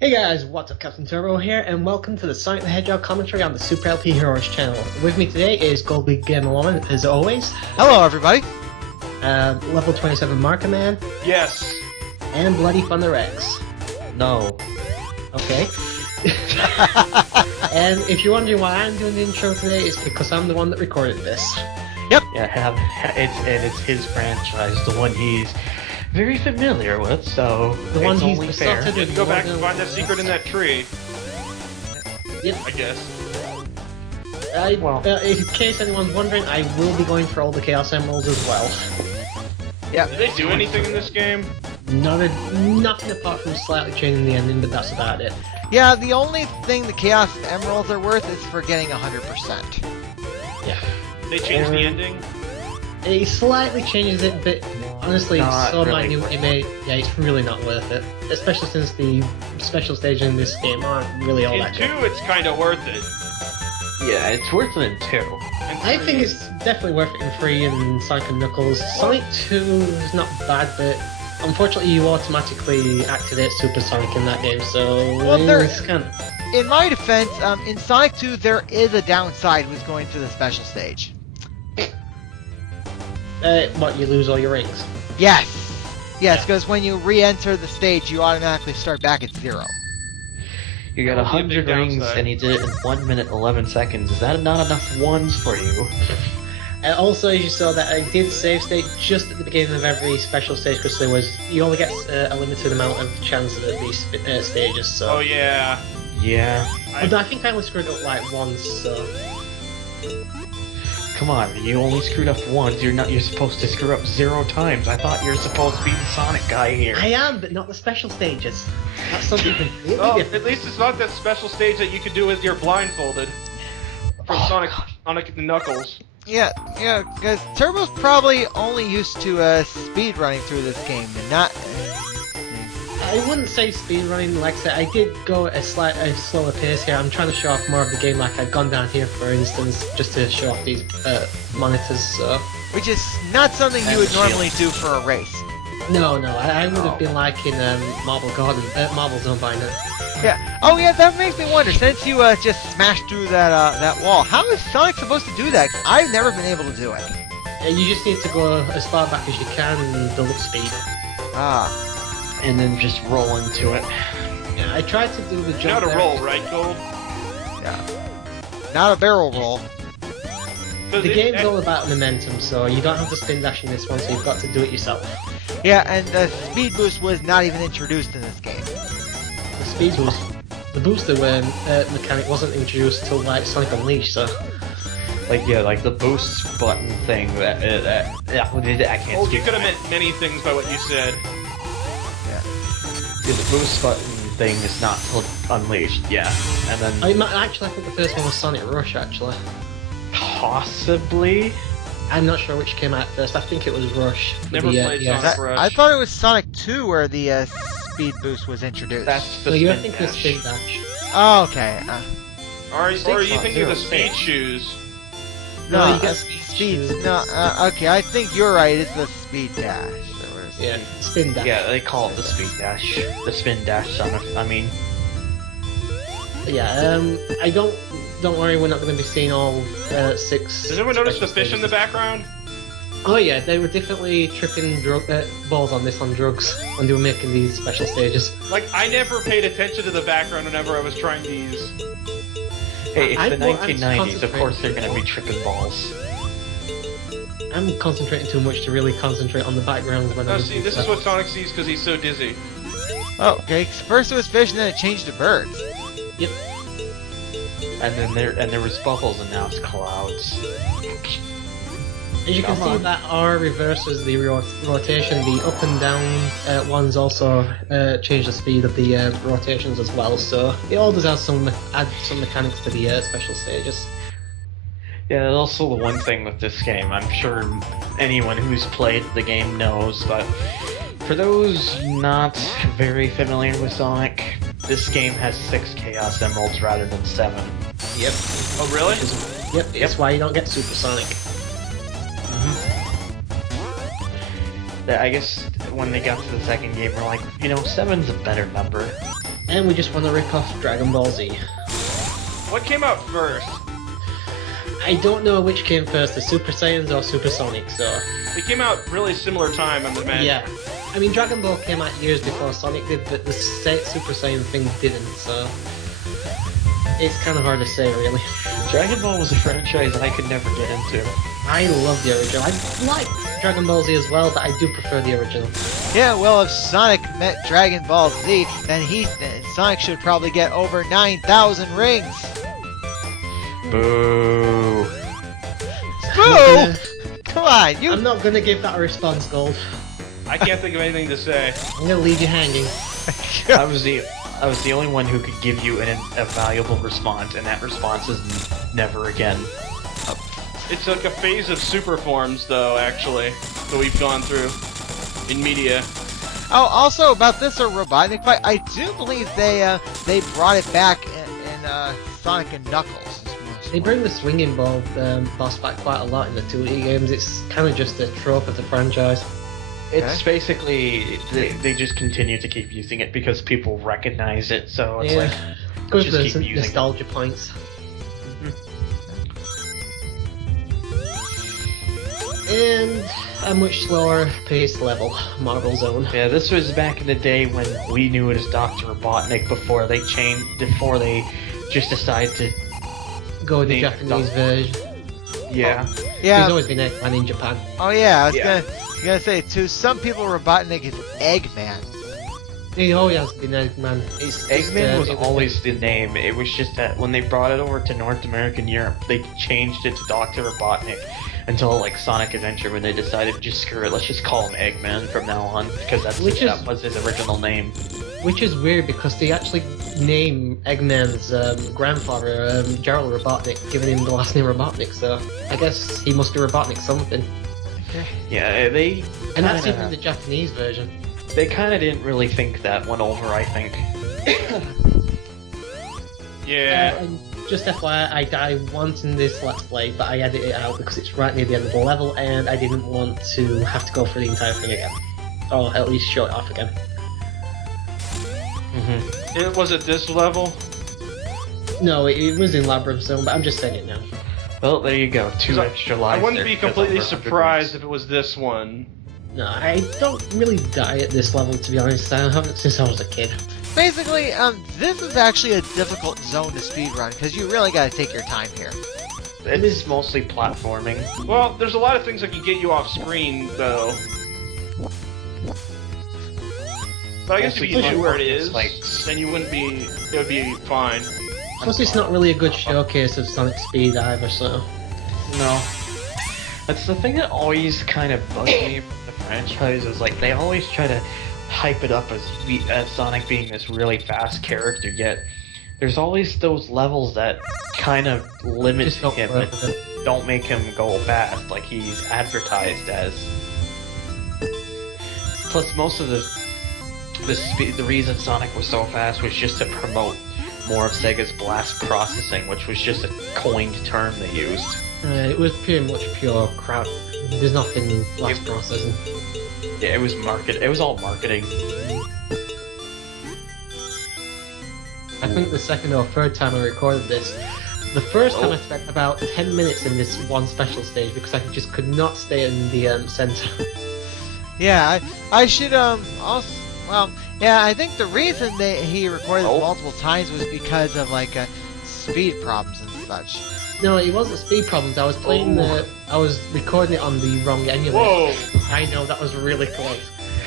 Hey guys, what's up? CaptainTurbo here, and welcome to the Sonic the Hedgehog commentary on the Super LP Heroes channel. With me today is Goldbig Gamer 1, as always. Hello, everybody. Level 27 Marker Man. Yes. And Bloody Thunder X. No. Okay. And if you're wondering why I'm doing the intro today, it's because I'm the one that recorded this. Yep. Yeah, it's his franchise, the one he's very familiar with, so The one it's he's only fair. besotted You have to go back and find that with- secret in that tree, Yep. I guess. In case anyone's wondering, I will be going for all the Chaos Emeralds as well. Yeah. Did they do anything in this game? Nothing apart from slightly changing the ending, but that's about it. Yeah, the only thing the Chaos Emeralds are worth is for getting 100%. Yeah. They changed the ending? It slightly changes it, but honestly, it's Not so really minute you made. Yeah, it's really not worth it. Especially since the special stages in this game aren't really all In that 2, good. it's kind of worth it. Yeah, it's worth it in 2. And I 3 think it's definitely worth it in 3 and Sonic and Knuckles. Sonic 2 is not bad, but unfortunately you automatically activate Super Sonic in that game, so Well, it's kind of... In my defense, in Sonic 2, there is a downside with going to the special stage. what, you lose all your rings? Yes. Yes, because when you re-enter the stage, you automatically start back at 0. You got That would be a 100 big rings, downside. and you did it in 1 minute 11 seconds. Is that not enough ones for you? Also, as you saw, that I did save state just at the beginning of every special stage because you only get a limited amount of chances at these stages. So. Oh yeah. Yeah. But I think I only screwed up like once. So. Come on, you only screwed up once. You're supposed to screw up 0 times. I thought you were supposed to be the Sonic guy here. I am, but not the special stages. That's something completely Well, different. at least it's not that special stage that you could do with your blindfolded. From Sonic and Knuckles. Yeah, because Turbo's probably only used to speed running through this game and not. I wouldn't say speedrunning. Like I said, I did go at a slower pace here. I'm trying to show off more of the game. Like I've gone down here, for instance, just to show off these monitors. So. Which is not something you would normally do for a race. No, I would have been like in Marble Zone by now. Yeah. Oh yeah, that makes me wonder. Since you just smashed through that wall, how is Sonic supposed to do that? I've never been able to do it. You just need to go as far back as you can and build up speed. Ah. And then just roll into it. Yeah, I tried to do the jump. You know how to there. roll, right, Gold? Yeah. Not a barrel roll. The game's all about momentum, so you don't have to spin dash in this one, so you've got to do it yourself. Yeah, and the speed boost was not even introduced in this game. The speed boost, the booster mechanic wasn't introduced till like Sonic Unleashed, so. Like the boost button thing. I can't. Well, you speak. could have meant many things by what you said. The boost button thing is not till Unleashed. Yeah, and then I think the first one was Sonic Rush, actually. possibly. I'm not sure which came out first. I think it was Rush. Never played yeah. Sonic Rush. I thought it was Sonic 2 where the speed boost was introduced. That's the So you spin think the dash. spin dash? Oh, okay. Or are you thinking of the Zero. speed shoes? No, you get speed. speed. No, okay, I think you're right. It's the speed dash. Or what is it? Yeah, spin dash. Yeah, they call it the speed dash, the spin dash. I mean, Yeah, don't worry, we're not going to be seeing all 6. Does anyone notice the fish in the background? Oh yeah, they were definitely tripping balls on drugs when they were making these special stages. Like, I never paid attention to the background whenever I was trying these. hey, it's the I'm 1990s. Of course, they're concentrating. gonna be tripping balls. I'm concentrating too much to really concentrate on the background when No, I'm see, this is what Sonic sees because he's so dizzy. Oh, okay. First it was fish, and then it changed to birds. Yep. And then there was bubbles, and now it's clouds. As you can Come see, on. that R reverses the rotation. The up and down ones also change the speed of the rotations as well. So it all does add some mechanics to the special stages. Yeah, that's also the one thing with this game. I'm sure anyone who's played the game knows, but for those not very familiar with Sonic, this game has 6 Chaos Emeralds rather than 7. Yep. Oh, really? Yep. That's why you don't get Super Sonic. I guess when they got to the second game, we're like, 7's a better number. And we just want to rip off Dragon Ball Z. What came out first? I don't know which came first, the Super Saiyans or Super Sonic, so... They came out really similar time, I'm imagining. Yeah. I mean, Dragon Ball came out years before Sonic did, but the Super Saiyan thing didn't, so... It's kind of hard to say, really. Dragon Ball was a franchise I could never get into. I love the original. I like Dragon Ball Z as well, but I do prefer the original. Yeah, well, if Sonic met Dragon Ball Z, then Sonic should probably get over 9,000 rings. Boo. Boo! Come on, you. I'm not gonna give that a response, Gold. I can't think of anything to say. I'm gonna leave you hanging. I was the only one who could give you a valuable response, and that response is never again. It's like a phase of super forms, though, actually, that we've gone through in media. Oh, also about this Robotnik fight, I do believe they brought it back in Sonic and Knuckles. They bring the swinging ball boss fight quite a lot in the 2D games. It's kind of just a trope of the franchise. It's basically they just continue to keep using it because people recognize it. So it's like good just for keep some using nostalgia points. And a much slower paced level, Marble Zone. Yeah, this was back in the day when we knew it as Dr. Robotnik before they just decided to Go with the name Japanese version. Yeah. Yeah. He's always been Eggman in Japan. Oh yeah, I was gonna say to some people Robotnik is Eggman. He always has been Eggman. It's Eggman was it always the name. It was just that when they brought it over to North America and Europe, they changed it to Dr. Robotnik until like Sonic Adventure when they decided just screw it, let's just call him Eggman from now on because that was his original name. Which is weird because they actually name Eggman's grandfather Gerald Robotnik, giving him the last name Robotnik. So I guess he must be Robotnik something. Yeah, And that's even the Japanese version. They kind of didn't really think that one over, I think. Yeah. And just FYI, I die once in this Let's Play, but I edit it out because it's right near the end of the level, and I didn't want to have to go through the entire thing again. Or at least show it off again. It was at this level? No, it was in Labyrinth Zone, but I'm just saying it now. Well, there you go. 2 extra lives. I wouldn't there be because completely over 100 surprised rings. if it was this one. No, I don't really die at this level, to be honest. I haven't since I was a kid. Basically, this is actually a difficult zone to speedrun because you really gotta take your time here. It is mostly platforming. Well, there's a lot of things that can get you off screen, though. But I guess if you knew where it is, then you wouldn't be. It would be fine. Plus, it's not really a good showcase of Sonic speed either, so... No. That's the thing that always kind of bugs me from the franchise is like they always try to hype it up as Sonic being this really fast character, yet there's always those levels that kind of limit Just don't him work and with it. don't make him go fast like he's advertised as. Plus, most of the reason Sonic was so fast was just to promote more of Sega's blast processing, which was just a coined term they used. It was pretty much pure crap. There's nothing blast processing. Yeah, it was It was all marketing. I think the second or third time I recorded this, the first time I spent about 10 minutes in this one special stage because I just could not stay in the center. Yeah, I should also. Well, yeah, I think the reason he recorded multiple times was because of like speed problems and such. No, it wasn't speed problems. I was playing I was recording it on the wrong emulator. Whoa! I know, that was really close.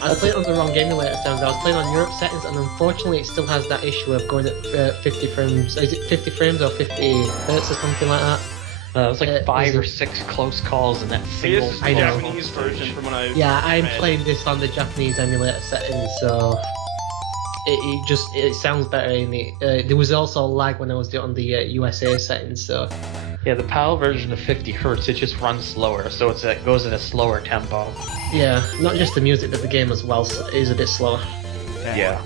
I was playing on the wrong emulator sounds. I was playing on Europe settings, and unfortunately, it still has that issue of going at 50 frames. Is it 50 frames or 50 hertz or something like that? It was like 5 or 6 close calls in that single. This is the I know. Japanese version from when I. Yeah, I'm read. playing this on the Japanese emulator settings, so it sounds better in the. There was also lag when I was doing it on the USA settings, so. Yeah, the PAL version of 50 Hz, it just runs slower, so it goes at a slower tempo. Yeah, not just the music, but the game as well is a bit slower. Yeah.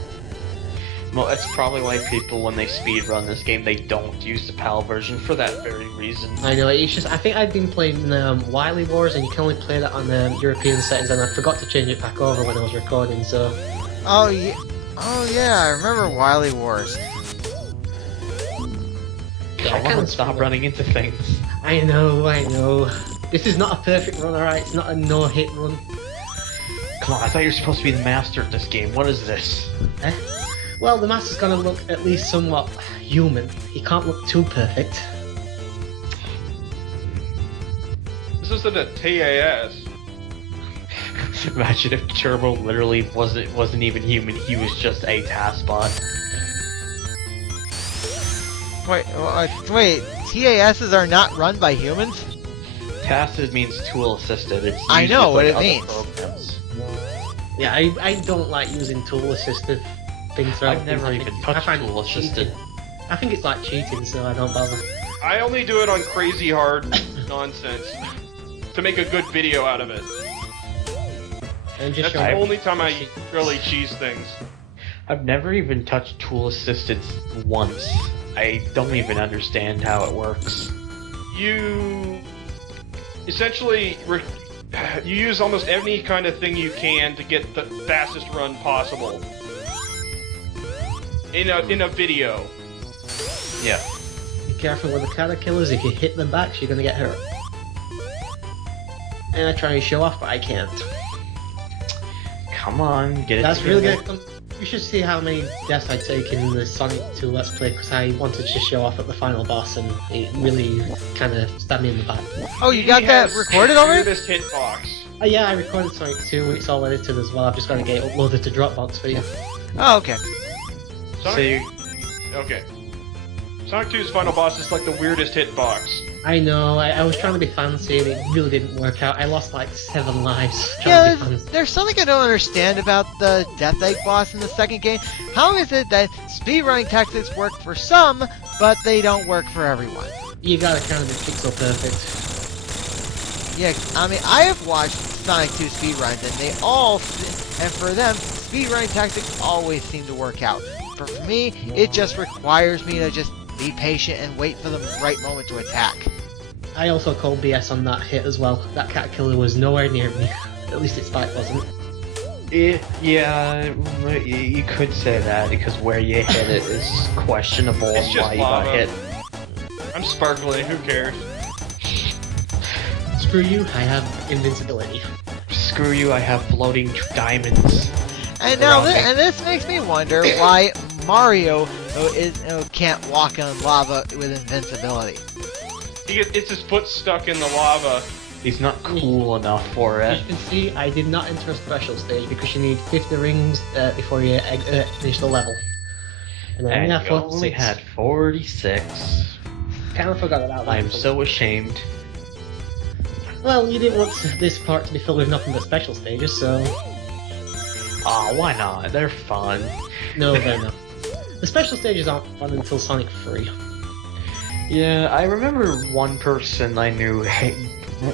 Well, that's probably why people, when they speedrun this game, they don't use the PAL version for that very reason. I know, it's just, I think I've been playing Wily Wars, and you can only play that on European settings, and I forgot to change it back over when I was recording, so... Oh, yeah. Oh yeah, I remember Wily Wars. Come on, stop running into things. I know. This is not a perfect run, alright? It's not a no-hit run. Come on, I thought you were supposed to be the master of this game. What is this? Eh? Well, the master's gonna look at least somewhat human. He can't look too perfect. This isn't a TAS. Imagine if Turbo literally wasn't even human. He was just a task bot. Wait, TASs are not run by humans? TAS means tool assisted. It's I know what it other means. programs. Yeah, I don't like using tool-assisted things. I've never even touched tool assisted. I think it's like cheating, so I don't bother. I only do it on crazy hard nonsense to make a good video out of it. And just That's the only time I really cheese things. I've never even touched tool assisted once. I don't even understand how it works. You essentially you use almost any kind of thing you can to get the fastest run possible in a video. Yeah. Be careful with the caterpillars. If you hit them back, you're gonna get hurt. And I try and show off, but I can't. Come on, get it That's together. really good. You should see how many deaths I take in the Sonic 2 Let's Play, because I wanted to show off at the final boss, and it really kind of stabbed me in the back. Oh, you got that recorded already? Weirdest hitbox. Oh yeah, I recorded Sonic 2, it's all edited as well. I've just got to get it uploaded to Dropbox for you. Oh, okay. Sonic. Okay. Sonic 2's final boss is like the weirdest hitbox. I know, I was trying to be fancy and it really didn't work out. I lost like 7 lives trying Yeah, to be fancy. there's something I don't understand about the Death Egg boss in the second game. How is it that speedrunning tactics work for some, but they don't work for everyone? You gotta kind of be pixel perfect. Yeah, I mean, I have watched Sonic 2 speedruns, and they all, and for them, speedrunning tactics always seem to work out. For me, it just requires me to just be patient and wait for the right moment to attack. I also called BS on that hit as well. That cat killer was nowhere near me. At least its spike wasn't. Yeah, you could say that, because where you hit it is questionable It's on just why you got lava. hit. I'm sparkling, who cares? Screw you, I have invincibility. Screw you, I have floating diamonds. And now, Around me. and this makes me wonder why Mario can't walk on lava with invincibility. It's his foot stuck in the lava. He's not cool enough for As it. you can see, I did not enter a special stage because you need 50 rings before you finish the level. And I And only have you only 46. had 46. Kind of forgot about that. I am so ashamed. Well, you didn't want this part to be filled with nothing but special stages, so... Aw, why not? They're fun. No, they're not. The special stages aren't fun until Sonic 3. Yeah, I remember one person I knew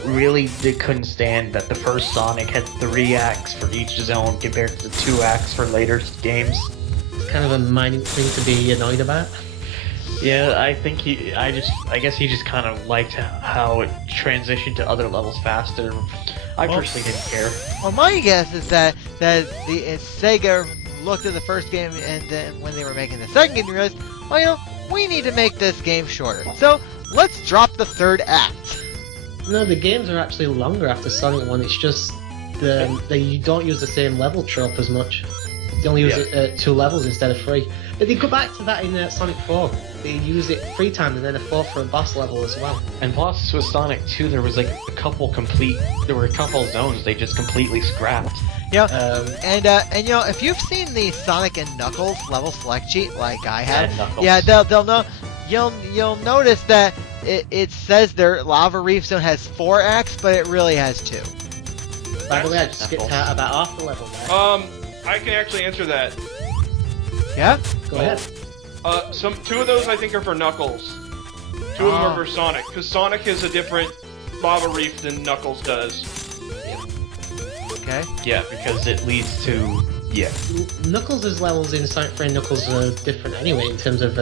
really couldn't stand that the first Sonic had 3 acts for each zone compared to the 2 acts for later games. It's kind of a minor thing to be annoyed about. Yeah, I think I guess he just kind of liked how it transitioned to other levels faster. I personally didn't care. Well, my guess is that Sega looked at the first game, and then when they were making the second game, they realized, oh, you know, we need to make this game shorter. So let's drop the 3rd act. No, the games are actually longer after Sonic 1, it's just you don't use the same level trope as much. They only use it 2 levels instead of 3. But they go back to that in Sonic 4. They use it 3 times and then a 4 for a boss level as well. And plus, with Sonic 2, there was like a couple zones they just completely scrapped. You know, and you know, if you've seen the Sonic and Knuckles level select sheet like I have, And Knuckles. yeah, they'll know. You'll notice that it says their Lava Reef Zone has 4 acts, but it really has 2. By the way, I just skipped out about half the level there. I can actually answer that. Yeah. Go ahead. 2 of those I think are for Knuckles. 2 of them are for Sonic, because Sonic has a different lava reef than Knuckles does. Okay. Yeah, because it leads to Knuckles' levels in Sonic 3 and Knuckles are different anyway in terms of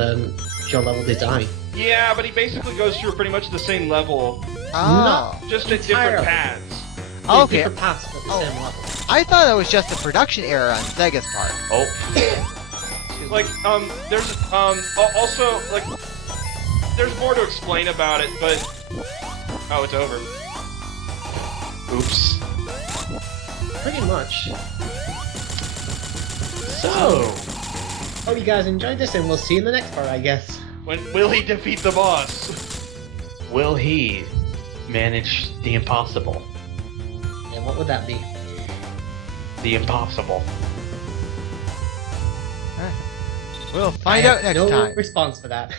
your level design. Yeah, but he basically goes through pretty much the same level, Oh. just at Entirely. different paths. Okay. Different paths, but the same level. I thought that was just a production error on Sega's part. Oh, Like, there's, also, like, there's more to explain about it, but... Oh, it's over. oops. Pretty much. So, Hope you guys enjoyed this, and we'll see you in the next part, I guess. When will he defeat the boss? will he manage the impossible? And what would that be? The impossible. We'll I find have out next no time. response for that.